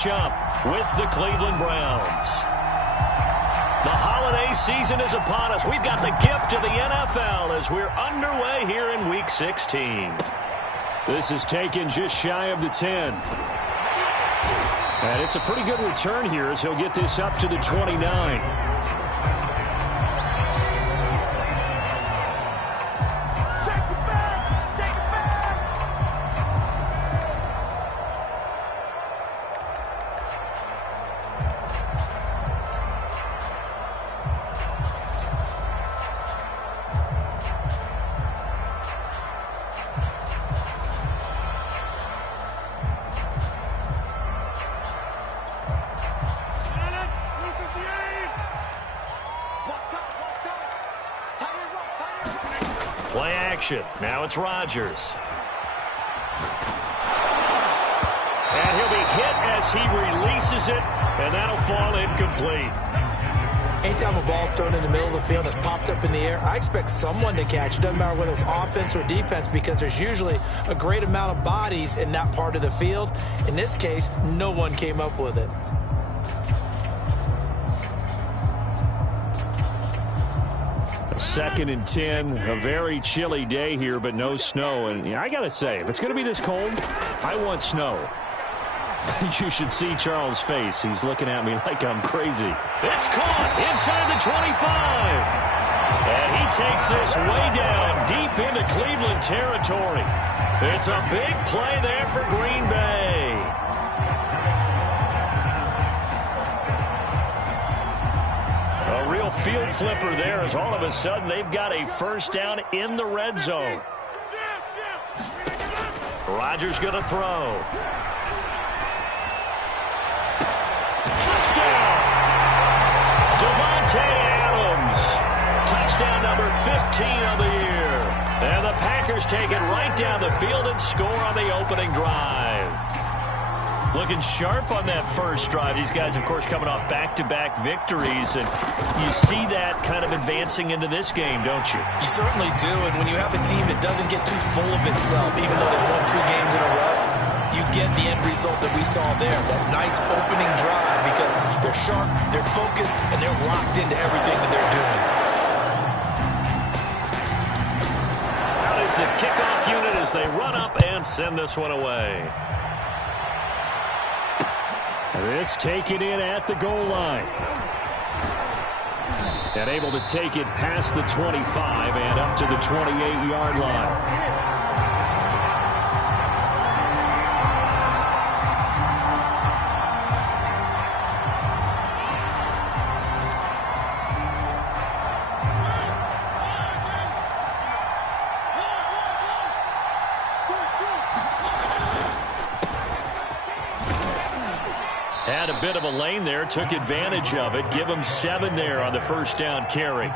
Jump with the Cleveland Browns. The holiday season is upon us. We've got the gift of the NFL as we're underway here in Week 16. This is taken just shy of the 10. And it's a pretty good return here as he'll get this up to the 29. Play action. Now it's Rodgers. And he'll be hit as he releases it, and that'll fall incomplete. Anytime a ball's thrown in the middle of the field and it's popped up in the air, I expect someone to catch. It doesn't matter whether it's offense or defense because there's usually a great amount of bodies in that part of the field. In this case, no one came up with it. Second and 10, a very chilly day here, but no snow. And I got to say, if it's going to be this cold, I want snow. You should see Charles' face. He's looking at me like I'm crazy. It's caught inside the 25. And he takes this way down deep into Cleveland territory. It's a big play there for Green Bay. A real field flipper there as all of a sudden they've got a first down in the red zone. Rodgers going to throw. Touchdown! Davante Adams. Touchdown number 15 of the year. And the Packers take it right down the field and score on the opening drive. Looking sharp on that first drive. These guys, of course, coming off back-to-back victories, and you see that kind of advancing into this game, don't you? You certainly do, and when you have a team that doesn't get too full of itself, even though they won 2 games in a row, you get the end result that we saw there, that nice opening drive, because they're sharp, they're focused, and they're locked into everything that they're doing. Out is the kickoff unit as they run up and send this one away. This taken in at the goal line. And able to take it past the 25 and up to the 28-yard line. Had a bit of a lane there, took advantage of it. Give them 7 there on the first down carry.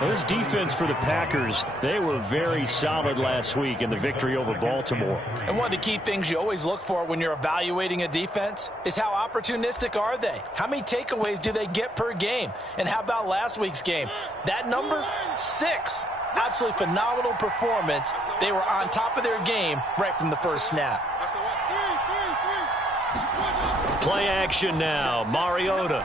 This defense for the Packers, they were very solid last week in the victory over Baltimore. And one of the key things you always look for when you're evaluating a defense is how opportunistic are they? How many takeaways do they get per game? And how about last week's game? That number, 6. Absolutely phenomenal performance. They were on top of their game right from the first snap. Play action now, Mariota.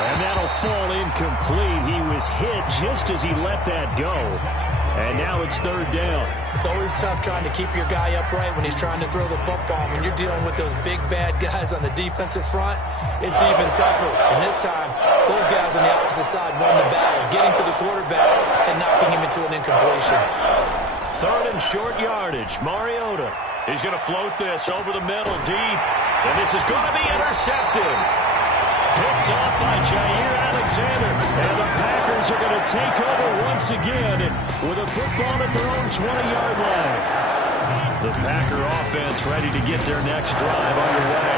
And that'll fall incomplete. He was hit just as he let that go. And now it's 3rd down. It's always tough trying to keep your guy upright when he's trying to throw the football. When you're dealing with those big, bad guys on the defensive front, it's even tougher. And this time, those guys on the opposite side won the battle, getting to the quarterback and knocking him into an incompletion. 3rd and short yardage, Mariota. He's going to float this over the middle deep. And this is going to be intercepted. Picked off by Jair Alexander. And the Packers are going to take over once again with a football at their own 20-yard line. The Packer offense ready to get their next drive underway.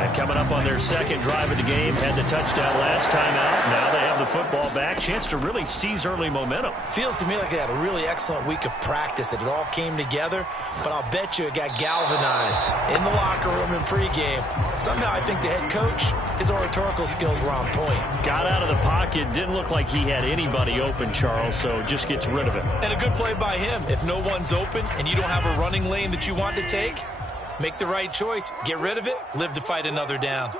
And coming up on their second drive of the game, had the touchdown last time out. Now they have the football back. Chance to really seize early momentum. Feels to me like they had a really excellent week of practice. It all came together, but I'll bet you it got galvanized in the locker room in pregame. Somehow I think the head coach, his oratorical skills were on point. Got out of the pocket. Didn't look like he had anybody open, Charles, so just gets rid of it. And a good play by him. If no one's open and you don't have a running lane that you want to take, Make the right choice. Get rid of it. Live to fight another down.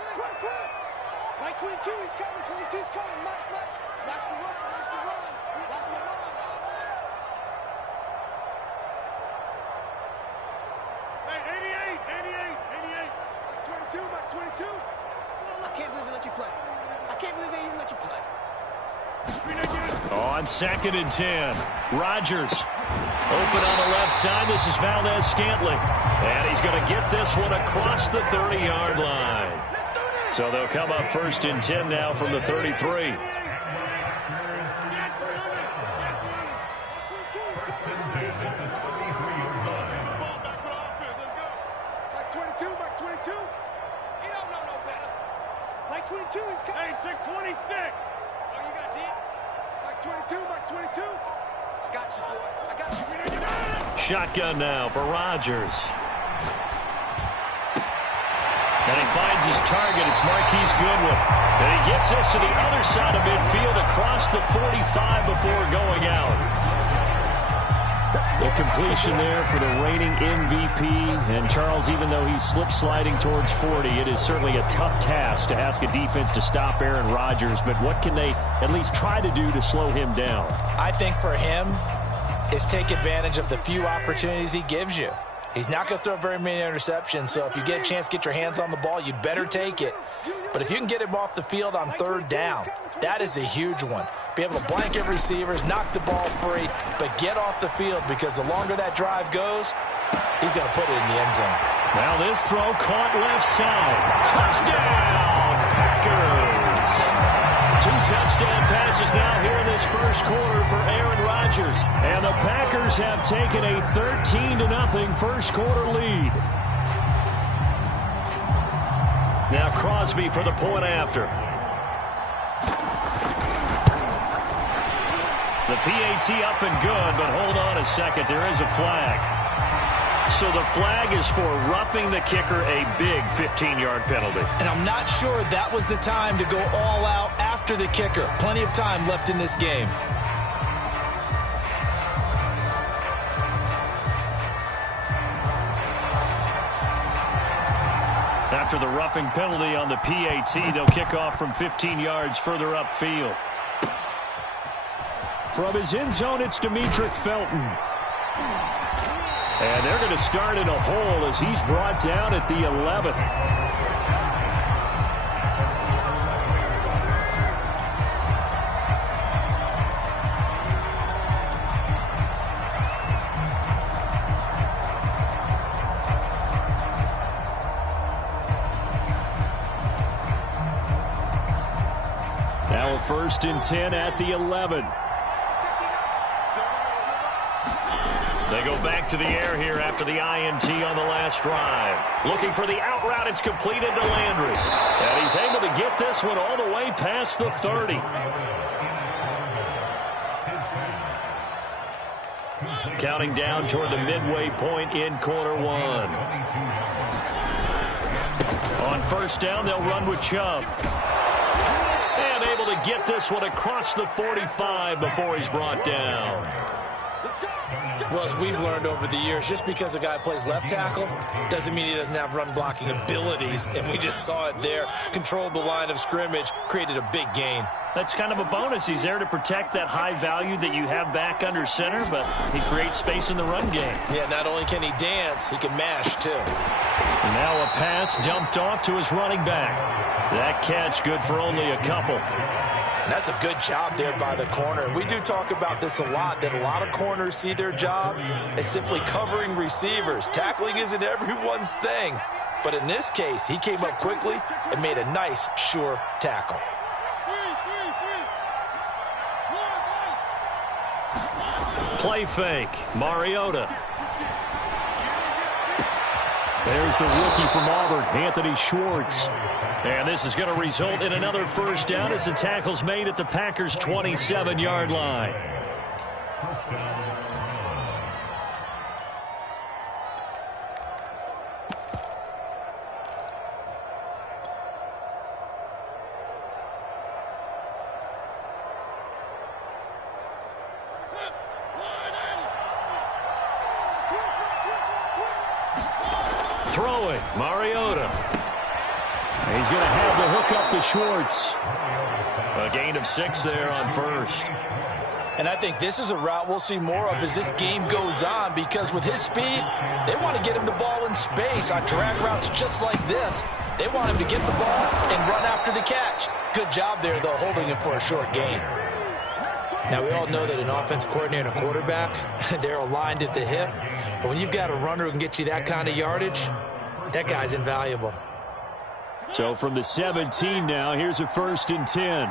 Mike 22, he's coming. 22's coming. Mike. That's the run. That's the run. That's the run. Hey, 88. Mike 22, Mike 22. I can't believe they let you play. I can't believe they even let you play. On 2nd and 10, Rodgers. Open on the left side. This is Valdez-Scantling. And he's going to get this one across the 30-yard line. So they'll come up 1st and 10 now from the 33. Mike 22. He don't know no better. Mike 22, he's coming. Hey, pick 26. Oh, you got deep? Mike 22. I got you, boy. I got you. Shotgun now for Rodgers. And he finds his target. It's Marquise Goodwin. And he gets this to the other side of midfield across the 45 before going out. The completion there for the reigning MVP. And Charles, even though he's slip-sliding towards 40, it is certainly a tough task to ask a defense to stop Aaron Rodgers. But what can they at least try to do to slow him down? I think for him is take advantage of the few opportunities he gives you. He's not going to throw very many interceptions, so if you get a chance to get your hands on the ball, you'd better take it. But if you can get him off the field on 3rd down, that is a huge one. Be able to blanket receivers, knock the ball free, but get off the field, because the longer that drive goes, he's going to put it in the end zone. Now this throw caught left side. Touchdown, Packers! 2 touchdown passes now here in this first quarter for Aaron Rodgers. And the Packers have taken a 13-0 first quarter lead. Now Crosby for the point after. The PAT up and good, but hold on a second. There is a flag. So the flag is for roughing the kicker, a big 15-yard penalty. And I'm not sure that was the time to go all out after the kicker. Plenty of time left in this game. After the roughing penalty on the PAT, they'll kick off from 15 yards further upfield. From his end zone, it's Demetric Felton. And they're going to start in a hole as he's brought down at the 11th. Now a 1st and 10 at the 11. They go back to the air here after the INT on the last drive. Looking for the out route. It's completed to Landry. And he's able to get this one all the way past the 30. Counting down toward the midway point in quarter one. On 1st down, they'll run with Chubb. And able to get this one across the 45 before he's brought down. Well, as we've learned over the years, just because a guy plays left tackle doesn't mean he doesn't have run blocking abilities. And we just saw it there. Controlled the line of scrimmage, created a big gain. That's kind of a bonus. He's there to protect that high value that you have back under center, but he creates space in the run game. Yeah, not only can he dance, he can mash, too. And now a pass dumped off to his running back. That catch good for only a couple. That's a good job there by the corner. We do talk about this a lot, that a lot of corners see their job as simply covering receivers. Tackling isn't everyone's thing. But in this case, he came up quickly and made a nice, sure tackle. Play fake. Mariota. There's the rookie from Auburn, Anthony Schwartz. And this is going to result in another 1st down as the tackle's made at the Packers' 27-yard line. Throwing, Mariota. He's going to have the hook up to Schwartz. A gain of 6 there on first. And I think this is a route we'll see more of as this game goes on, because with his speed, they want to get him the ball in space on drag routes just like this. They want him to get the ball and run after the catch. Good job there, though, holding him for a short gain. Now, we all know that an offense coordinator and a quarterback, they're aligned at the hip. But when you've got a runner who can get you that kind of yardage, that guy's invaluable. So from the 17 now, here's a 1st and 10.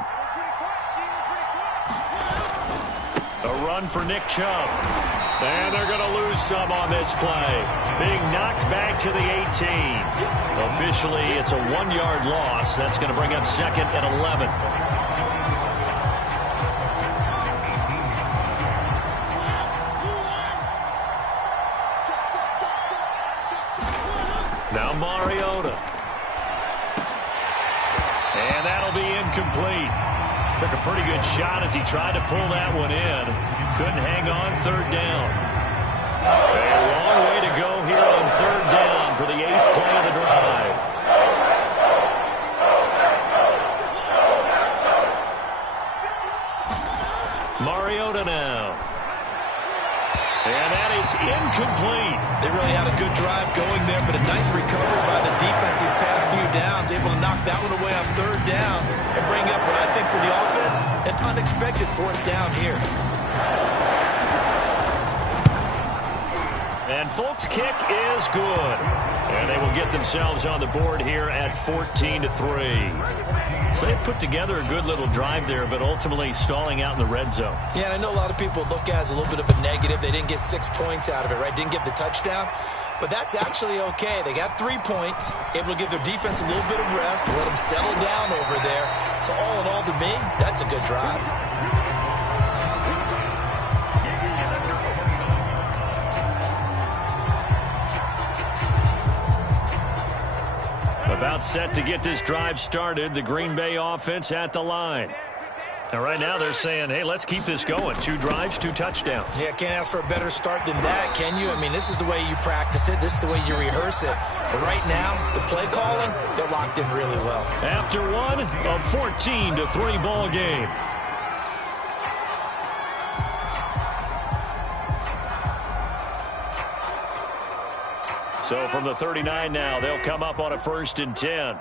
A run for Nick Chubb. And they're going to lose some on this play. Being knocked back to the 18. Officially, it's a 1-yard loss. That's going to bring up 2nd and 11. Now Mariota. And that'll be incomplete. Took a pretty good shot as he tried to pull that one in. Couldn't hang on 3rd down. A long way to go here on 3rd down for the 8th play of the drive. Mariota now. And that is incomplete. They really had a good drive going there, but a nice recovery by the defense these past few downs, able to knock that one away on 3rd down and bring up what I think for the offense, an unexpected 4th down here. And Folk's kick is good. And they will get themselves on the board here at 14-3. So they put together a good little drive there, but ultimately stalling out in the red zone. Yeah, and I know a lot of people look at it as a little bit of a negative. They didn't get 6 points out of it, right? Didn't get the touchdown. But that's actually okay. They got 3 points, able to give their defense a little bit of rest, let them settle down over there. So all in all, to me, that's a good drive. About set to get this drive started, the Green Bay offense at the line. Now, right now they're saying, hey, let's keep this going. 2 drives, 2 touchdowns. Yeah, can't ask for a better start than that, can you? I mean, this is the way you practice it. This is the way you rehearse it. But right now, the play calling, they're locked in really well. After one, a 14-3 ball game. So from the 39 now, they'll come up on a 1st and 10.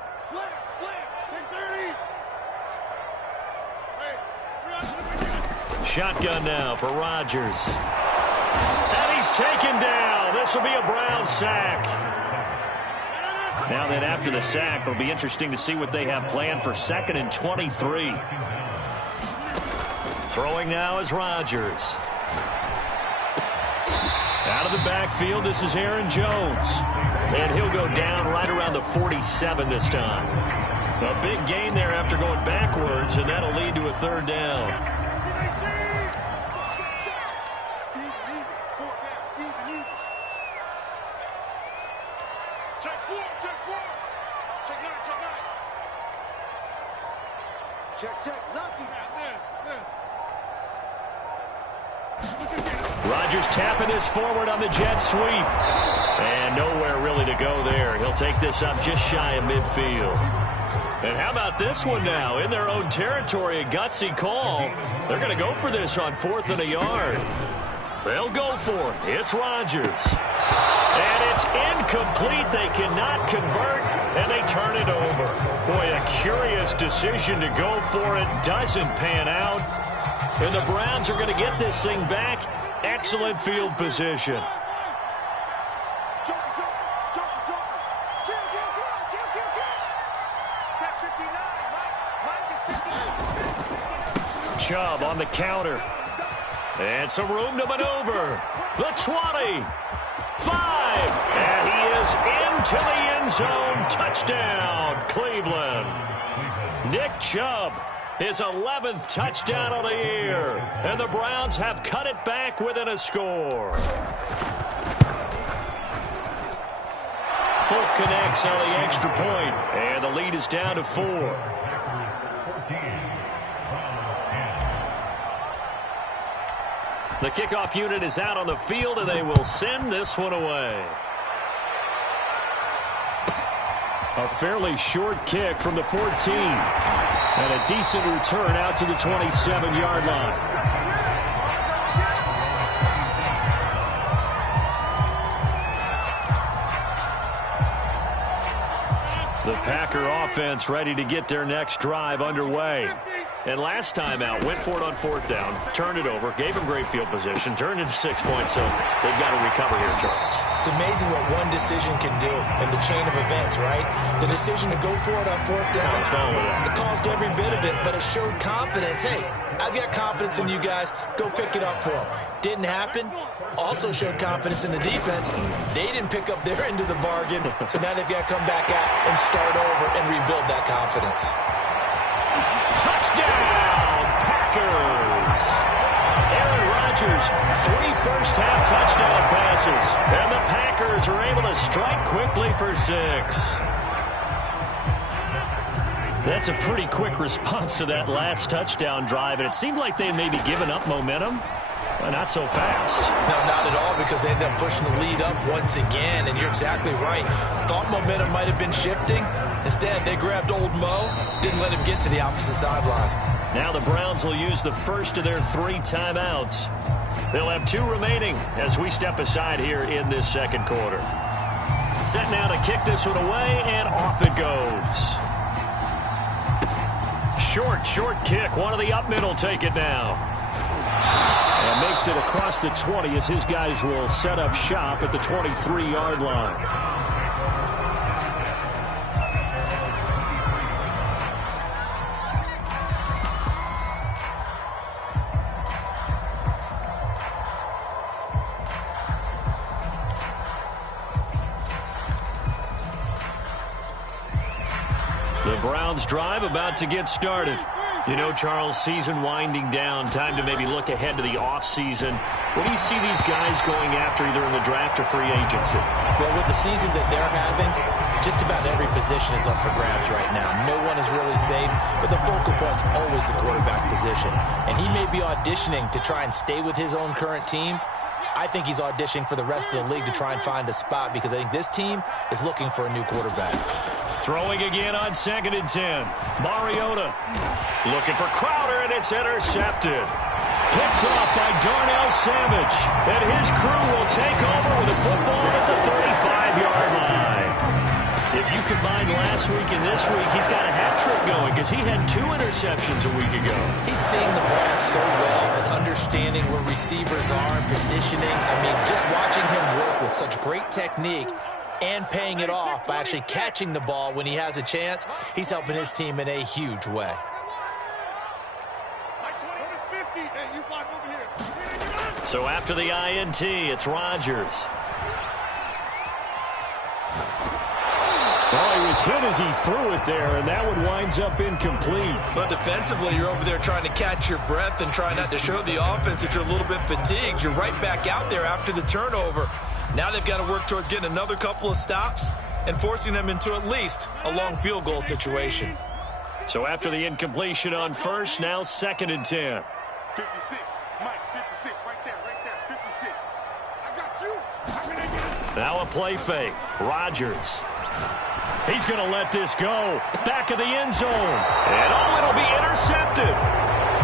Shotgun now for Rodgers. And he's taken down. This will be a Brown sack. Now then, after the sack, it'll be interesting to see what they have planned for 2nd and 23. Throwing now is Rodgers. Out of the backfield, this is Aaron Jones. And he'll go down right around the 47 this time. A big gain there after going backwards, and that'll lead to a 3rd down. Rodgers tapping this forward on the jet sweep. And nowhere really to go there. He'll take this up just shy of midfield. And how about this one now? In their own territory, a gutsy call. They're going to go for this on 4th and a yard. They'll go for it. It's Rodgers. And it's incomplete. They cannot convert, and they turn it over. Boy, a curious decision to go for it. Doesn't pan out. And the Browns are going to get this thing back. Excellent field position. Chubb on the counter. And some room to maneuver. The 20. 5. And he is into the end zone. Touchdown, Cleveland. Nick Chubb, his 11th touchdown of the year. And the Browns have cut it back within a score. Folk connects on the extra point, and the lead is down to 4. The kickoff unit is out on the field, and they will send this one away. A fairly short kick from the 14. And a decent return out to the 27-yard line. The Packer offense ready to get their next drive underway. And last time out, went for it on 4th down, turned it over, gave them great field position, turned into 6 points, so they've got to recover here, Charles. It's amazing what one decision can do in the chain of events, right? The decision to go for it on 4th down, it caused every bit of it, but it showed confidence. Hey, I've got confidence in you guys. Go pick it up for them. Didn't happen. Also showed confidence in the defense. They didn't pick up their end of the bargain, so now they've got to come back out and start over and rebuild that confidence. Touchdown, Packers! Aaron Rodgers, 3 first-half touchdown passes, and the Packers are able to strike quickly for 6. That's a pretty quick response to that last touchdown drive, and it seemed like they had maybe given up momentum. Well, not so fast. No, not at all, because they ended up pushing the lead up once again, and you're exactly right. Thought momentum might have been shifting. Instead, they grabbed old Mo, didn't let him get to the opposite sideline. Now the Browns will use the first of their 3 timeouts. They'll have 2 remaining as we step aside here in this second quarter. Set now to kick this one away, and off it goes. Short kick. One of the up middle take it now. And makes it across the 20 as his guys will set up shop at the 23-yard line. The Browns drive about to get started. You know, Charles, season winding down, time to maybe look ahead to the offseason. What do you see these guys going after either in the draft or free agency? Well, with the season that they're having, just about every position is up for grabs right now. No one is really safe, but the focal point's always the quarterback position. And he may be auditioning to try and stay with his own current team. I think he's auditioning for the rest of the league to try and find a spot because I think this team is looking for a new quarterback. Throwing again on 2nd and 10. Mariota looking for Crowder, and it's intercepted. Picked off by Darnell Savage. And his crew will take over with the football at the 35-yard line. If you combine last week and this week, he's got a hat trick going because he had 2 interceptions a week ago. He's seeing the ball so well and understanding where receivers are and positioning. I mean, just watching him work with such great technique and paying it off by actually catching the ball when he has a chance, he's helping his team in a huge way. So after the INT, it's Rodgers. Well, he was hit as he threw it there, and that one winds up incomplete. But defensively, you're over there trying to catch your breath and trying not to show the offense that you're a little bit fatigued. You're right back out there after the turnover. Now they've got to work towards getting another couple of stops and forcing them into at least a long field goal situation. So after the incompletion on first, now 2nd and 10. 56, Mike, 56, right there, 56. I got you. Now a play fake. Rodgers. He's going to let this go. Back of the end zone. And it'll be intercepted.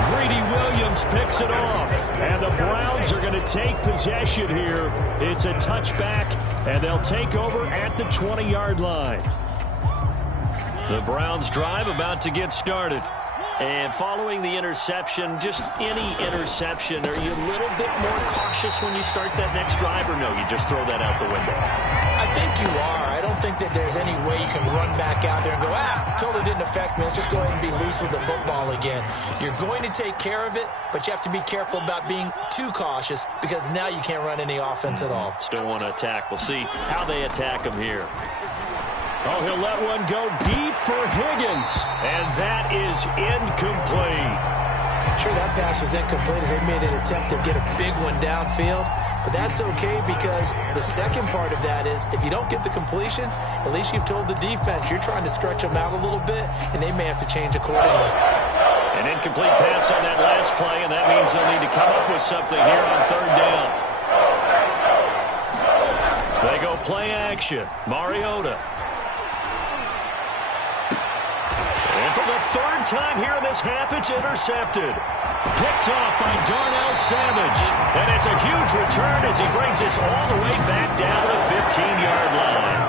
Greedy Williams picks it off. And the Browns are going to take possession here. It's a touchback, and they'll take over at the 20-yard line. The Browns drive about to get started. And following the interception, just any interception, are you a little bit more cautious when you start that next drive, or no, you just throw that out the window? I think you are. I don't think that there's any way you can run back out there and go, totally didn't affect me. Let's just go ahead and be loose with the football again. You're going to take care of it, but you have to be careful about being too cautious because now you can't run any offense at all. Still want to attack. We'll see how they attack him here. Oh, he'll let one go deep for Higgins. And that is incomplete. Sure, that pass was incomplete as they made an attempt to get a big one downfield. But that's okay because the second part of that is if you don't get the completion, at least you've told the defense you're trying to stretch them out a little bit, and they may have to change accordingly. An incomplete pass on that last play, and that means they'll need to come up with something here on 3rd down. They go play action. Mariota. third time here in this half, it's intercepted. Picked off by Darnell Savage. And it's a huge return as he brings us all the way back down to the 15-yard line.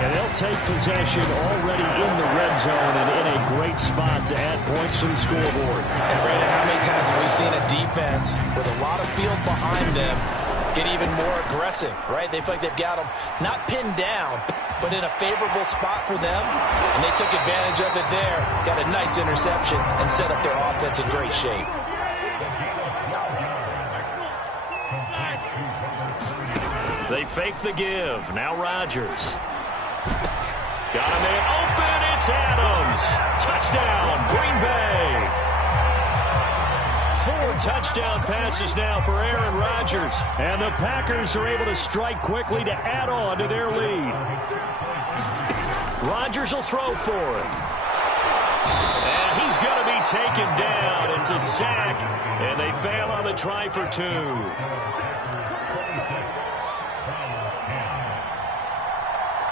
And they'll take possession already in the red zone and in a great spot to add points to the scoreboard. And Brandon, how many times have we seen a defense with a lot of field behind them get even more aggressive, right? They feel like they've got them not pinned down, but in a favorable spot for them. And they took advantage of it there. Got a nice interception and set up their offense in great shape. They fake the give. Now Rodgers. Got a man open. It's Adams. Touchdown, Green Bay. 4 touchdown passes now for Aaron Rodgers. And the Packers are able to strike quickly to add on to their lead. Rodgers will throw for it. And he's going to be taken down. It's a sack. And they fail on the try for 2.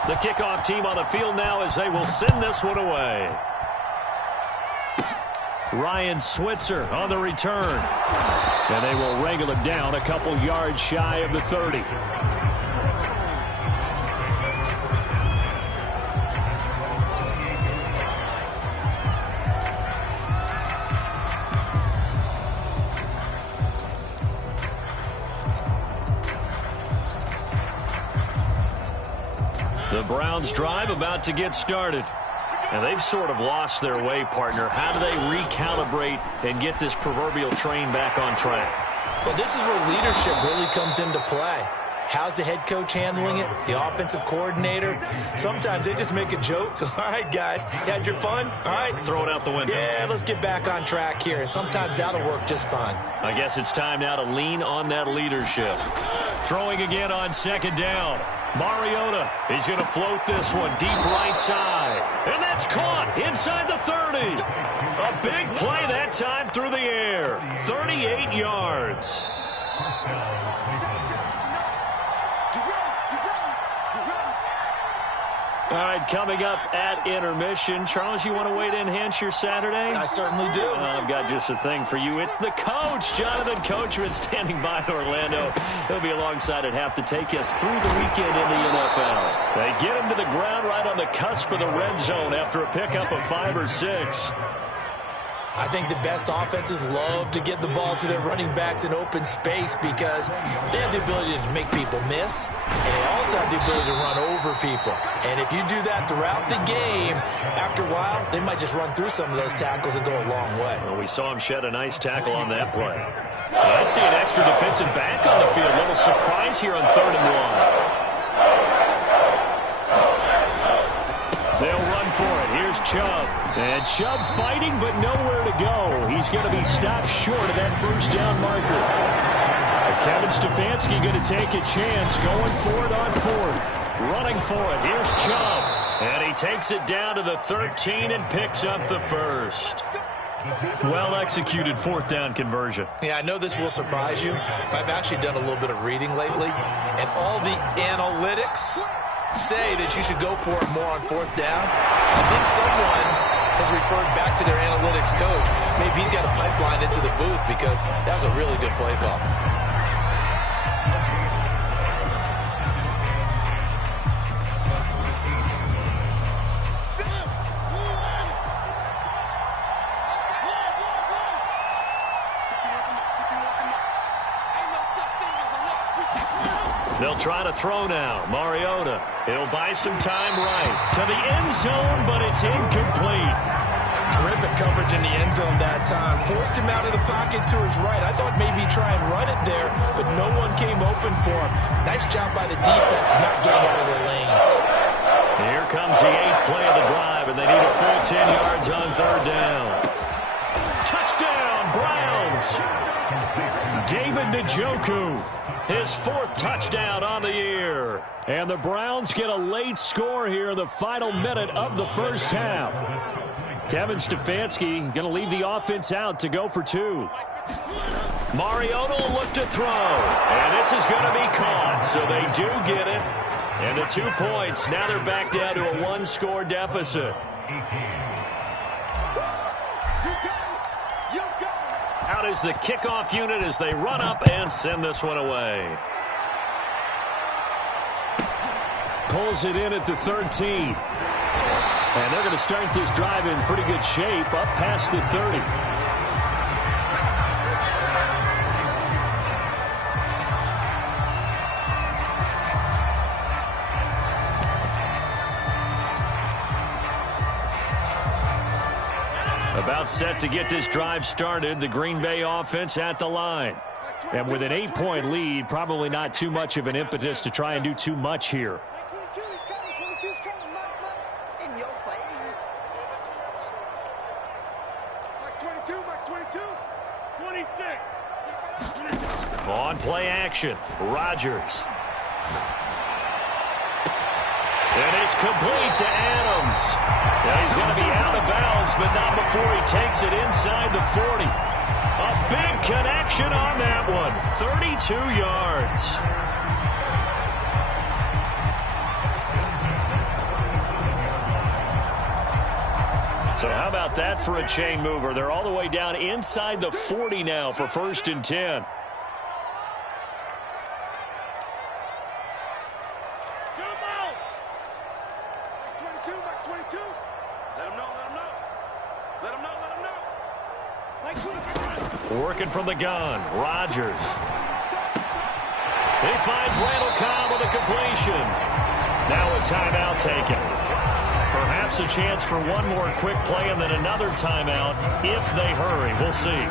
The kickoff team on the field now as they will send this one away. Ryan Switzer on the return. And they will wrangle him down a couple yards shy of the 30. The Browns drive about to get started. And they've sort of lost their way, partner. How do they recalibrate and get this proverbial train back on track? Well, this is where leadership really comes into play. How's the head coach handling it? The offensive coordinator? Sometimes they just make a joke. All right, guys, you had your fun? All right. Throw it out the window. Yeah, let's get back on track here. And sometimes that'll work just fine. I guess it's time now to lean on that leadership. Throwing again on second down. Mariota, he's going to float this one deep right side. And that's caught inside the 30. A big play that time through the air. 38 yards. All right, coming up at intermission. Charles, you want to weigh to enhance your Saturday? I certainly do. I've got just a thing for you. It's the coach, Jonathan Coachman, standing by in Orlando. He'll be alongside at half to take us through the weekend in the NFL. They get him to the ground right on the cusp of the red zone after a pickup of 5 or 6. I think the best offenses love to get the ball to their running backs in open space because they have the ability to make people miss, and they also have the ability to run over people. And if you do that throughout the game, after a while, they might just run through some of those tackles and go a long way. Well, we saw him shed a nice tackle on that play. I see an extra defensive back on the field. A little surprise here on 3rd and 1. They'll run for it. Here's Chubb. And Chubb fighting, but nowhere to go. He's going to be stopped short of that first down marker. But Kevin Stefanski going to take a chance, going for it on 4th. Running for it. Here's Chubb. And he takes it down to the 13 and picks up the first. Well-executed 4th down conversion. Yeah, I know this will surprise you. I've actually done a little bit of reading lately, and all the analytics say that you should go for it more on 4th down. I think someone has referred back to their analytics coach. Maybe he's got a pipeline into the booth because that was a really good play call. They'll try to throw now. Mariota, he'll buy some time right to the end zone, but it's incomplete. Terrific coverage in the end zone that time. Forced him out of the pocket to his right. I thought maybe try and run it there, but no one came open for him. Nice job by the defense not getting out of their lanes. Here comes the 8th play of the drive, and they need a full 10 yards on 3rd down. Touchdown, Browns. David Njoku. His 4th touchdown on the year. And the Browns get a late score here in the final minute of the first half. Kevin Stefanski going to leave the offense out to go for 2. Mariota will look to throw. And this is going to be caught, so they do get it. And the 2 points, now they're back down to a 1-score deficit. Out is the kickoff unit as they run up and send this one away. Pulls it in at the 13. And they're going to start this drive in pretty good shape up past the 30. About set to get this drive started, the Green Bay offense at the line. And with an 8-point lead, probably not too much of an impetus to try and do too much here. On play action, Rodgers. And it's complete to Adams. Now he's going to be out of bounds, but not before he takes it inside the 40. A big connection on that one. 32 yards. So how about that for a chain mover? They're all the way down inside the 40 now for 1st and 10. Working from the gun, Rodgers. He finds Randall Cobb with a completion. Now a timeout taken. Perhaps a chance for one more quick play and then another timeout if they hurry. We'll see.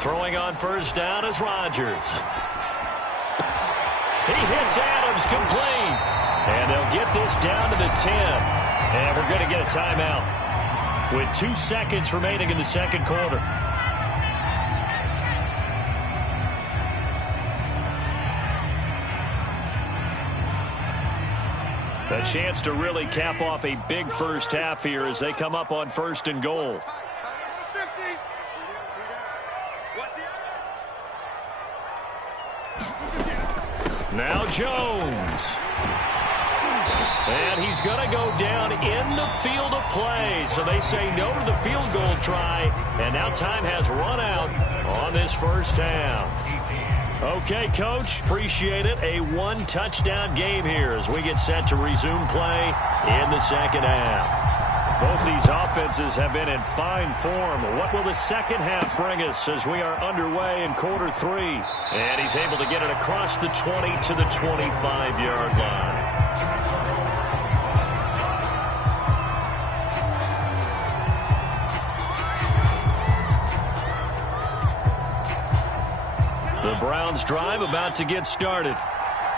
Throwing on 1st down is Rodgers. He hits Adams complete. And they'll get this down to the 10. And we're going to get a timeout with 2 seconds remaining in the second quarter. A chance to really cap off a big first half here as they come up on 1st and goal. Now Jones. And he's going to go down in the field of play. So they say no to the field goal try. And now time has run out on this first half. Okay, Coach, appreciate it. A 1-touchdown game here as we get set to resume play in the second half. Both these offenses have been in fine form. What will the second half bring us as we are underway in quarter 3? And he's able to get it across the 20 to the 25-yard line. The Browns drive about to get started.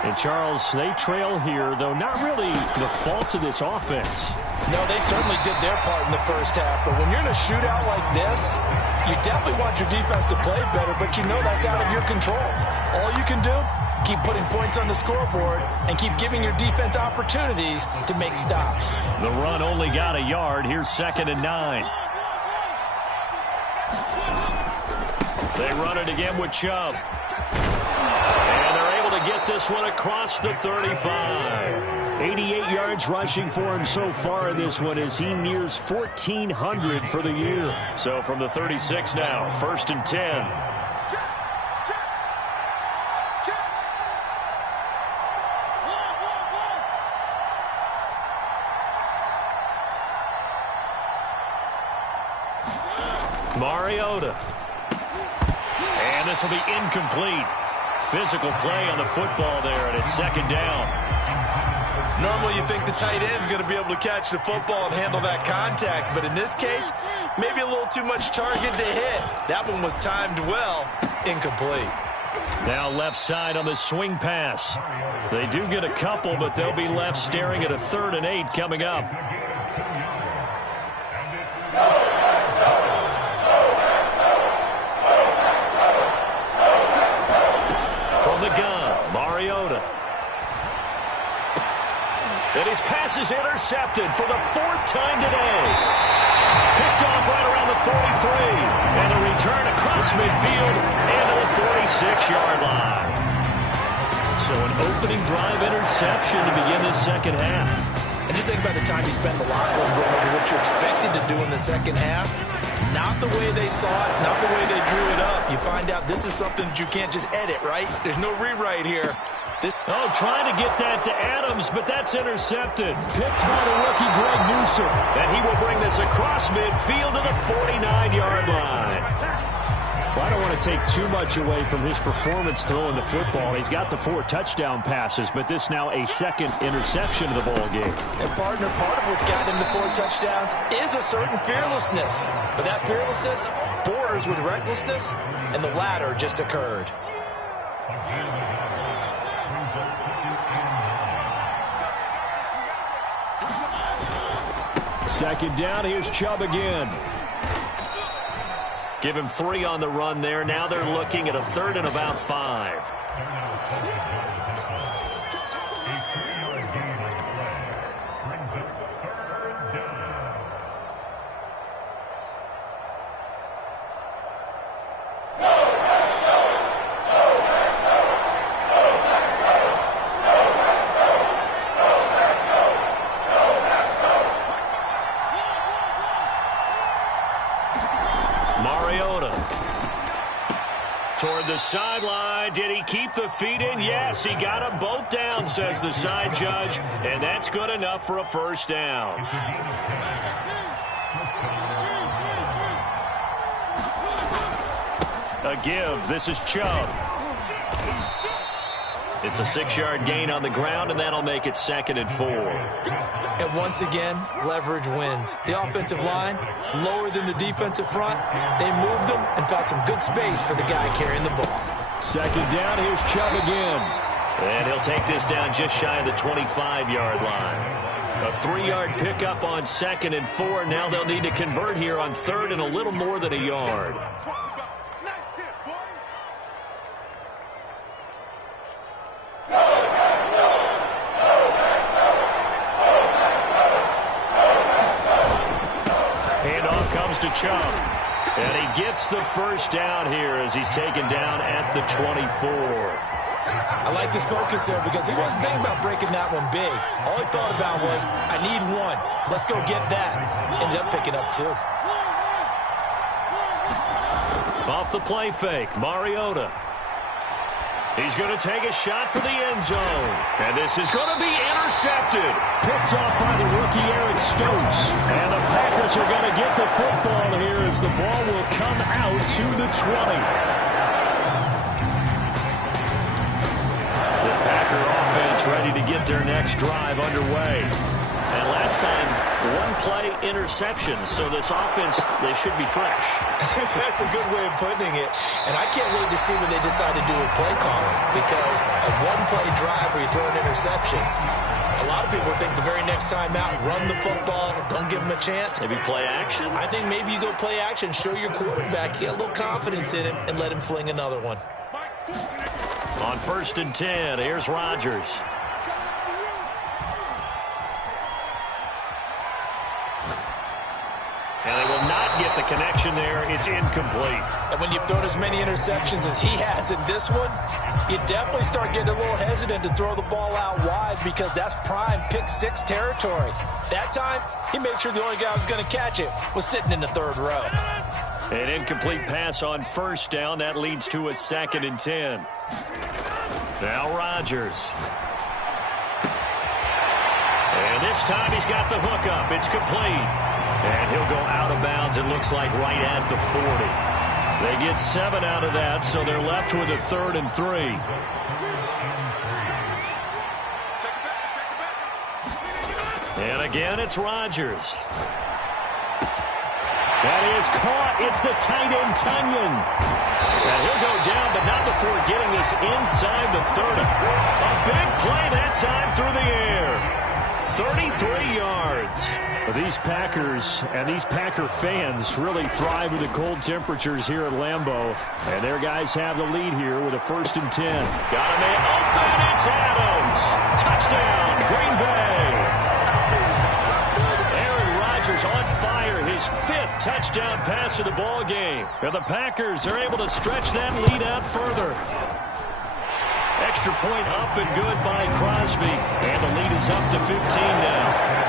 And Charles, they trail here, though not really the fault of this offense. No, they certainly did their part in the first half. But when you're in a shootout like this, you definitely want your defense to play better, but you know that's out of your control. All you can do, keep putting points on the scoreboard and keep giving your defense opportunities to make stops. The run only got a yard. Here's 2nd and 9. They run it again with Chubb. And they're able to get this one across the 35. 88 yards rushing for him so far in this one as he nears 1,400 for the year. So from the 36 now, 1st and 10. Mariota. And this will be incomplete. Physical play on the football there, and it's 2nd down. Normally you think the tight end's going to be able to catch the football and handle that contact, but in this case, maybe a little too much target to hit. That one was timed well, incomplete. Now left side on the swing pass. They do get a couple, but they'll be left staring at a 3rd and 8 coming up. From the gun, Mariota. And his pass is intercepted for the 4th time today. Picked off right around the 43. And a return across midfield and to the 46-yard line. So an opening drive interception to begin this second half. And just think about the time you spent in the locker room going over what you expected to do in the second half. Not the way they saw it, not the way they drew it up. You find out this is something that you can't just edit, right? There's no rewrite here. Trying to get that to Adams, but that's intercepted. Picked by the rookie Greg Newsome. And he will bring this across midfield to the 49-yard line. Well, I don't want to take too much away from his performance throwing the football. He's got the 4 touchdown passes, but this now a second interception of the ball game. And partner, part of what's got him to 4 touchdowns is a certain fearlessness. But that fearlessness borders with recklessness, and the latter just occurred. Second down, here's Chubb again. Give him 3 on the run there. Now they're looking at a 3rd and about 5. Toward the sideline. Did he keep the feet in? Yes, he got them both down, says the side judge. And that's good enough for a first down. A give. This is Chubb. It's a 6-yard gain on the ground, and that'll make it 2nd and 4. And once again, leverage wins. The offensive line, lower than the defensive front. They moved them and found some good space for the guy carrying the ball. Second down, here's Chubb again. And he'll take this down just shy of the 25-yard line. A 3-yard pickup on 2nd and 4. Now they'll need to convert here on 3rd and a little more than a yard. To Chubb. And he gets the first down here as he's taken down at the 24. I like his focus there because he wasn't thinking about breaking that one big. All he thought about was, I need 1. Let's go get that. Ended up picking up 2. Off the play fake, Mariota. He's going to take a shot for the end zone. And this is going to be intercepted. Picked off by the rookie Eric Stokes. And the Packers are going to get the football here as the ball will come out to the 20. The Packer offense ready to get their next drive underway. And last time, 1-play interception. So this offense, they should be fresh. That's a good way of putting it. And I can't wait to see what they decide to do with play calling. Because a 1-play drive where you throw an interception, a lot of people think the very next time out, run the football, don't give them a chance. Maybe play action? I think maybe you go play action, show your quarterback, get a little confidence in him, and let him fling another one. On 1st and 10, here's Rodgers. And they will not get the connection there. It's incomplete. And when you've thrown as many interceptions as he has in this one, you definitely start getting a little hesitant to throw the ball out wide because that's prime pick 6 territory. That time, he made sure the only guy who was going to catch it was sitting in the 3rd row. An incomplete pass on 1st down. That leads to a 2nd and 10. Now Rodgers. And this time he's got the hookup. It's complete. And he'll go out of bounds, it looks like, right at the 40. They get 7 out of that, so they're left with a 3rd and 3. And again, it's Rodgers. That is caught. It's the tight end, Tunyon. And he'll go down, but not before getting this inside the 30. A big play that time through the air. 33 yards. But these Packers and these Packer fans really thrive in the cold temperatures here at Lambeau. And their guys have the lead here with a 1st and 10. Got him open. It's Adams. Touchdown, Green Bay. his 5th touchdown pass of the ball game. And the Packers are able to stretch that lead out further. Extra point up and good by Crosby. And the lead is up to 15 now.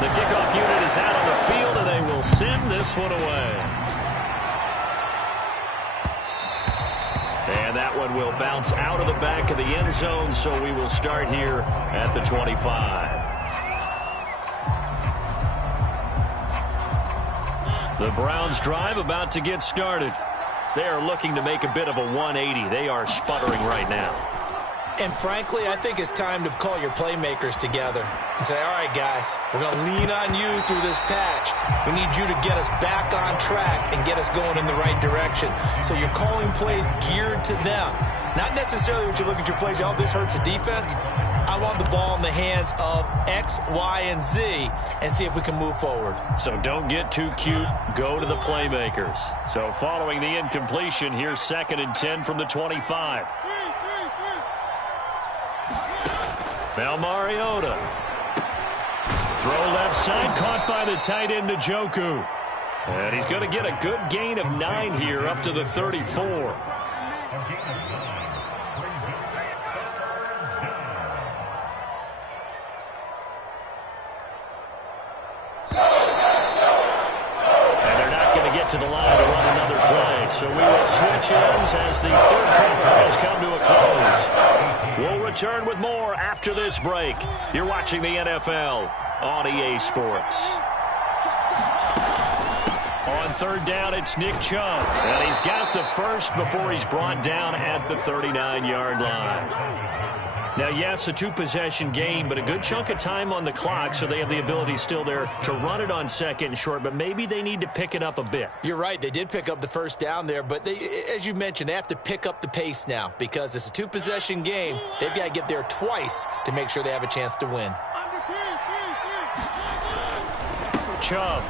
The kickoff unit is out on the field, and they will send this one away. And that one will bounce out of the back of the end zone, so we will start here at the 25. The Browns drive about to get started. They are looking to make a bit of a 180. They are sputtering right now. And frankly, I think it's time to call your playmakers together and say, all right, guys, we're going to lean on you through this patch. We need you to get us back on track and get us going in the right direction. So you're calling plays geared to them. Not necessarily when you look at your plays, oh, this hurts the defense. I want the ball in the hands of X, Y, and Z and see if we can move forward. So don't get too cute. Go to the playmakers. So following the incompletion, here's 2nd and 10 from the 25. Now Mariota. Throw left side, caught by the tight end Njoku. And he's going to get a good gain of 9 here, up to the 34. And they're not going to get to the line to run another play. So we will switch ends as the 3rd quarter has come to a close. We'll return with more after this break. You're watching the NFL on EA Sports. On 3rd down, it's Nick Chubb. And he's got the first before he's brought down at the 39-yard line. Now, yes, a 2-possession game, but a good chunk of time on the clock, so they have the ability still there to run it on 2nd and short, but maybe they need to pick it up a bit. You're right. They did pick up the first down there, but they, as you mentioned, they have to pick up the pace now because it's a 2-possession game. They've got to get there twice to make sure they have a chance to win. Chubb.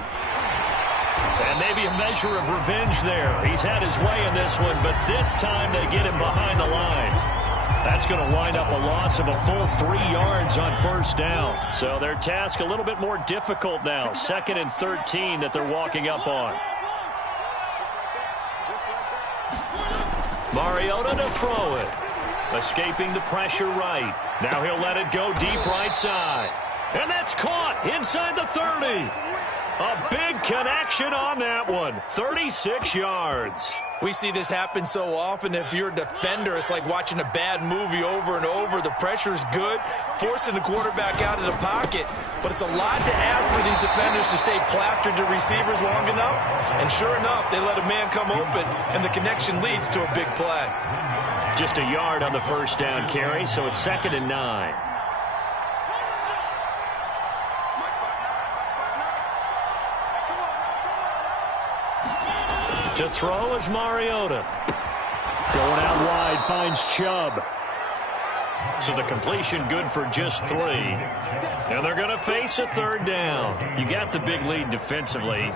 And maybe a measure of revenge there. He's had his way in this one, but this time they get him behind the line. That's going to wind up a loss of a full 3 yards on 1st down. So their task a little bit more difficult now. 2nd and 13 that they're walking up on. Mariota to throw it. Escaping the pressure right. Now he'll let it go deep right side. And that's caught inside the 30. A big connection on that one. 36 yards. We see this happen so often. If you're a defender, it's like watching a bad movie over and over. The pressure's good, forcing the quarterback out of the pocket. But it's a lot to ask for these defenders to stay plastered to receivers long enough. And sure enough, they let a man come open, and the connection leads to a big play. Just a yard on the 1st down carry, so it's 2nd and 9. To throw is Mariota. Going out wide, finds Chubb. So the completion good for just 3. And they're going to face a 3rd down. You got the big lead defensively.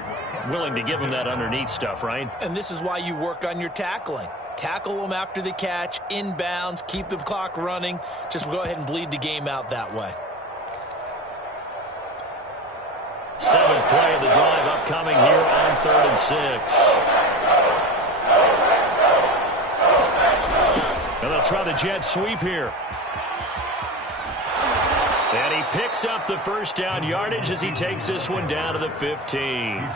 Willing to give them that underneath stuff, right? And this is why you work on your tackling. Tackle them after the catch, inbounds, keep the clock running. Just go ahead and bleed the game out that way. 7th play of the drive upcoming here on 3rd and 6. And they'll try the jet sweep here. And he picks up the 1st down yardage as he takes this one down to the 15.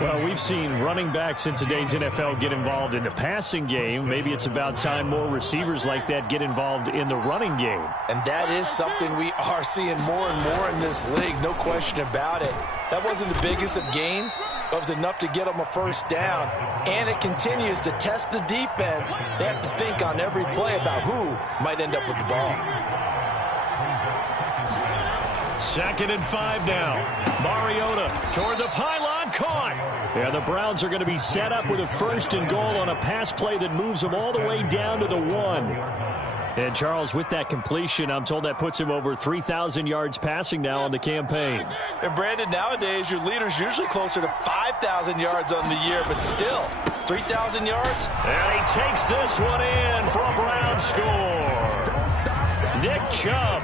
Well, we've seen running backs in today's NFL get involved in the passing game. Maybe it's about time more receivers like that get involved in the running game. And that is something we are seeing more and more in this league, no question about it. That wasn't the biggest of gains, but it was enough to get them a 1st down. And it continues to test the defense. They have to think on every play about who might end up with the ball. 2nd and 5 now. Mariota toward the pylon, caught. Yeah, the Browns are going to be set up with a 1st and goal on a pass play that moves them all the way down to the 1. And Charles, with that completion, I'm told that puts him over 3,000 yards passing now on the campaign. And Brandon, nowadays your leader's usually closer to 5,000 yards on the year, but still, 3,000 yards? And he takes this one in for a Brown score. Nick Chubb,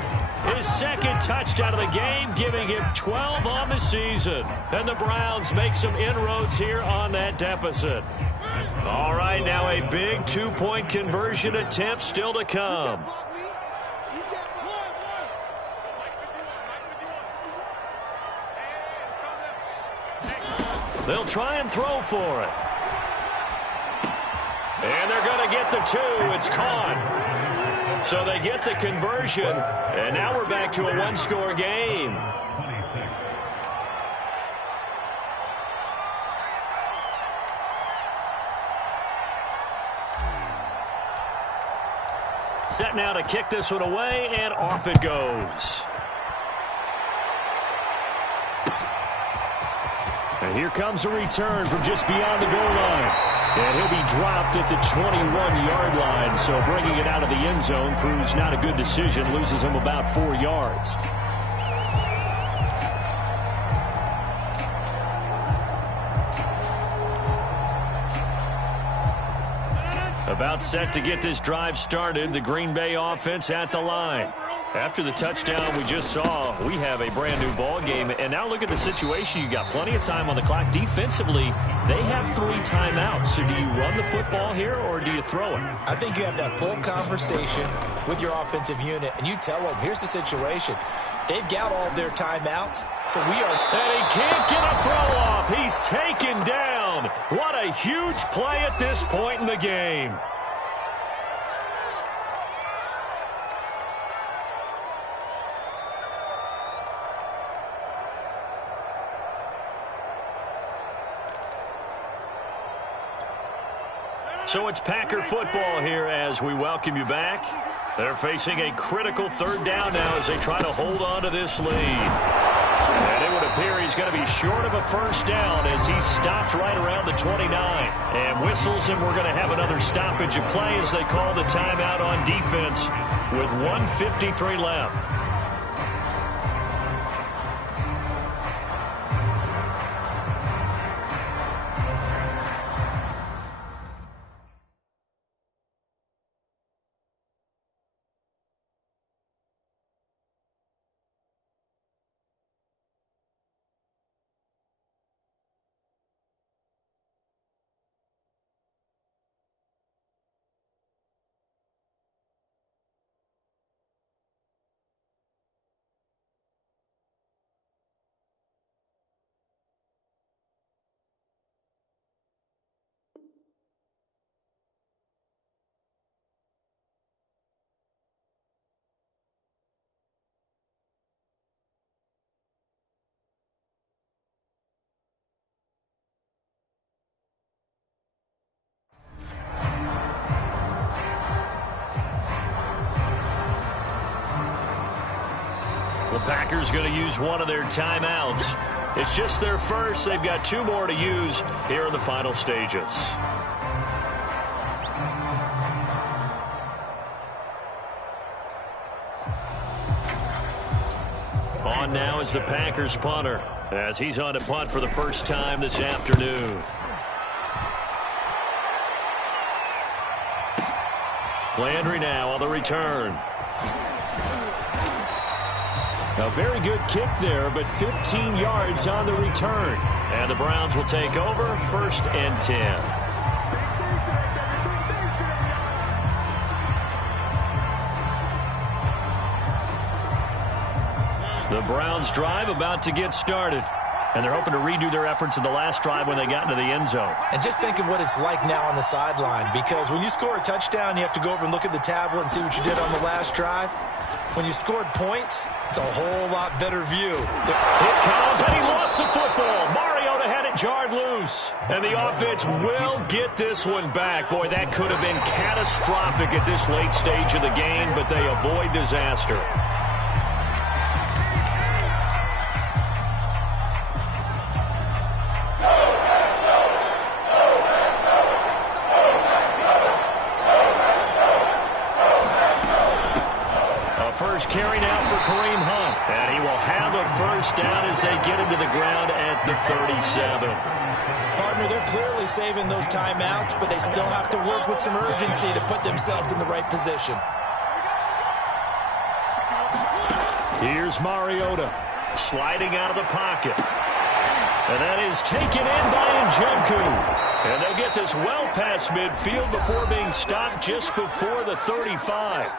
his second touchdown of the game, giving him 12 on the season. And the Browns make some inroads here on that deficit. All right, now a big two-point conversion attempt still to come. They'll try and throw for it. And they're going to get the two. It's caught. So they get the conversion, and now we're back to a one-score game. Set now to kick this one away, and off it goes. And here comes a return from just beyond the goal line. And he'll be dropped at the 21-yard line. So bringing it out of the end zone proves not a good decision. Loses him about 4 yards. About set to get this drive started. The Green Bay offense at the line. After the touchdown we just saw, we have a brand new ball game. And now look at the situation. You got plenty of time on the clock. Defensively, they have 3 timeouts. So do you run the football here or do you throw it? I think you have that full conversation with your offensive unit, and you tell them, here's the situation. They've got all their timeouts, so we are... And he can't get a throw off. He's taken down. What a huge play at this point in the game. So it's Packer football here as we welcome you back. They're facing a critical third down now as they try to hold on to this lead. And it would appear he's going to be short of a first down as he's stopped right around the 29. And whistles, and we're going to have another stoppage of play as they call the timeout on defense with 1:53 left. The Packers going to use one of their timeouts. It's just their first. They've got 2 more to use here in the final stages. On now is the Packers punter as he's on to punt for the first time this afternoon. Landry now on the return. A very good kick there, but 15 yards on the return. And the Browns will take over 1st and 10. The Browns drive about to get started. And they're hoping to redo their efforts in the last drive when they got into the end zone. And just think of what it's like now on the sideline, because when you score a touchdown, you have to go over and look at the tablet and see what you did on the last drive. When you scored points, it's a whole lot better view. Here comes, and he lost the football. Mariota had it jarred loose. And the offense will get this one back. Boy, that could have been catastrophic at this late stage of the game, but they avoid disaster. Carry now for Kareem Hunt. And he will have a first down as they get into the ground at the 37. Partner, they're clearly saving those timeouts, but they still have to work with some urgency to put themselves in the right position. Here's Mariota. Sliding out of the pocket. And that is taken in by Njoku. And they'll get this well past midfield before being stopped just before the 35.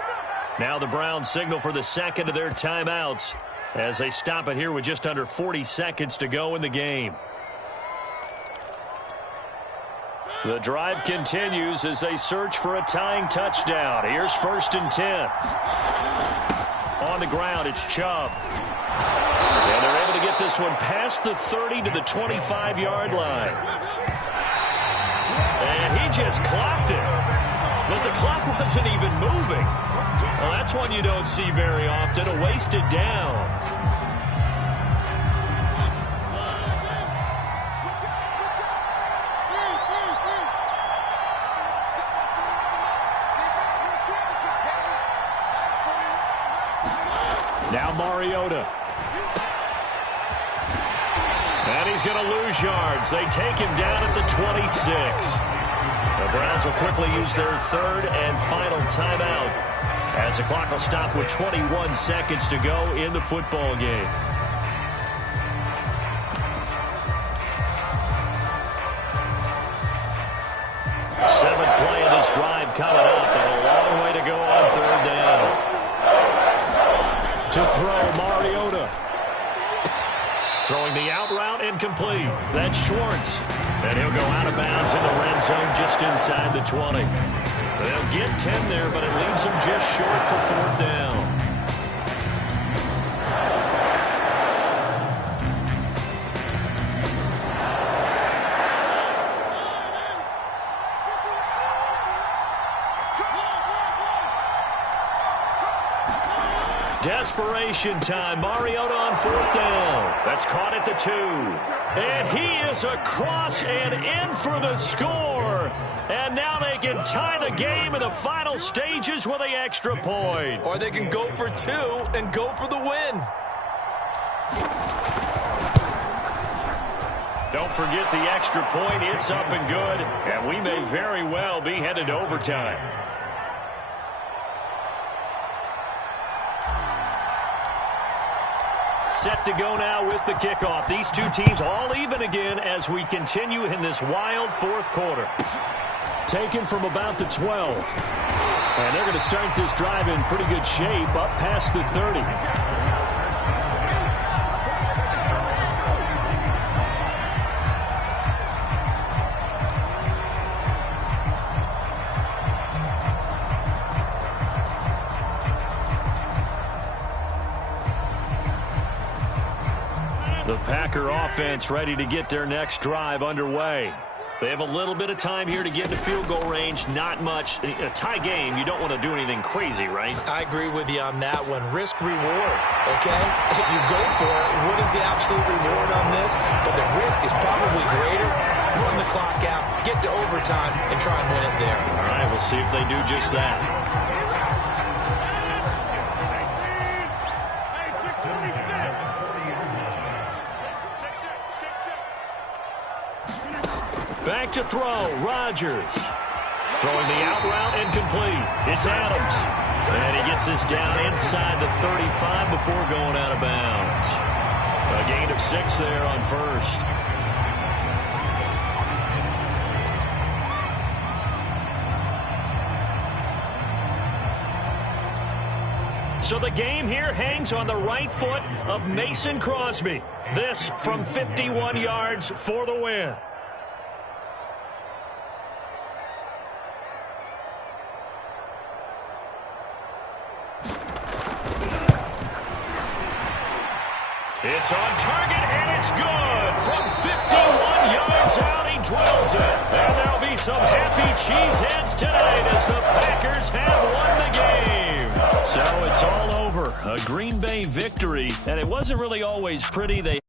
Now the Browns signal for the second of their timeouts as they stop it here with just under 40 seconds to go in the game. The drive continues as they search for a tying touchdown. Here's 1st and 10. On the ground, it's Chubb. And they're able to get this one past the 30 to the 25-yard line. And he just clocked it. But the clock wasn't even moving. Well, that's one you don't see very often, a wasted down. Now Mariota. And he's going to lose yards. They take him down at the 26. The Browns will quickly use their third and final timeout as the clock will stop with 21 seconds to go in the football game. Seventh play of this drive coming up, and a long way to go on 3rd down. To throw, Mariota. Throwing the out route incomplete. That's Schwartz. And he'll go out of bounds in the red zone just inside the 20. They'll get 10 there, but it leaves them just short for 4th down. Desperation time. Mariota on 4th down. That's caught at the 2. And he is across and in for the score. And now they can tie the game in the final stages with the extra point. Or they can go for 2 and go for the win. Don't forget the extra point. It's up and good. And we may very well be headed to overtime. Set to go now with the kickoff. These two teams all even again as we continue in this wild 4th quarter. Taken from about the 12. And they're going to start this drive in pretty good shape up past the 30. The Packer offense ready to get their next drive underway. They have a little bit of time here to get into field goal range. Not much. A tie game, you don't want to do anything crazy, right? I agree with you on that one. Risk reward, okay? If you go for it, what is the absolute reward on this? But the risk is probably greater. Run the clock out, get to overtime, and try and win it there. All right, we'll see if they do just that. Back to throw, Rodgers. Throwing the out route incomplete. It's Adams. And he gets this down inside the 35 before going out of bounds. A gain of 6 there on 1st. So the game here hangs on the right foot of Mason Crosby. This from 51 yards for the win. It's on target, and it's good. From 51 yards out, he drills it. And there'll be some happy cheeseheads tonight as the Packers have won the game. So it's all over. A Green Bay victory, and it wasn't really always pretty. They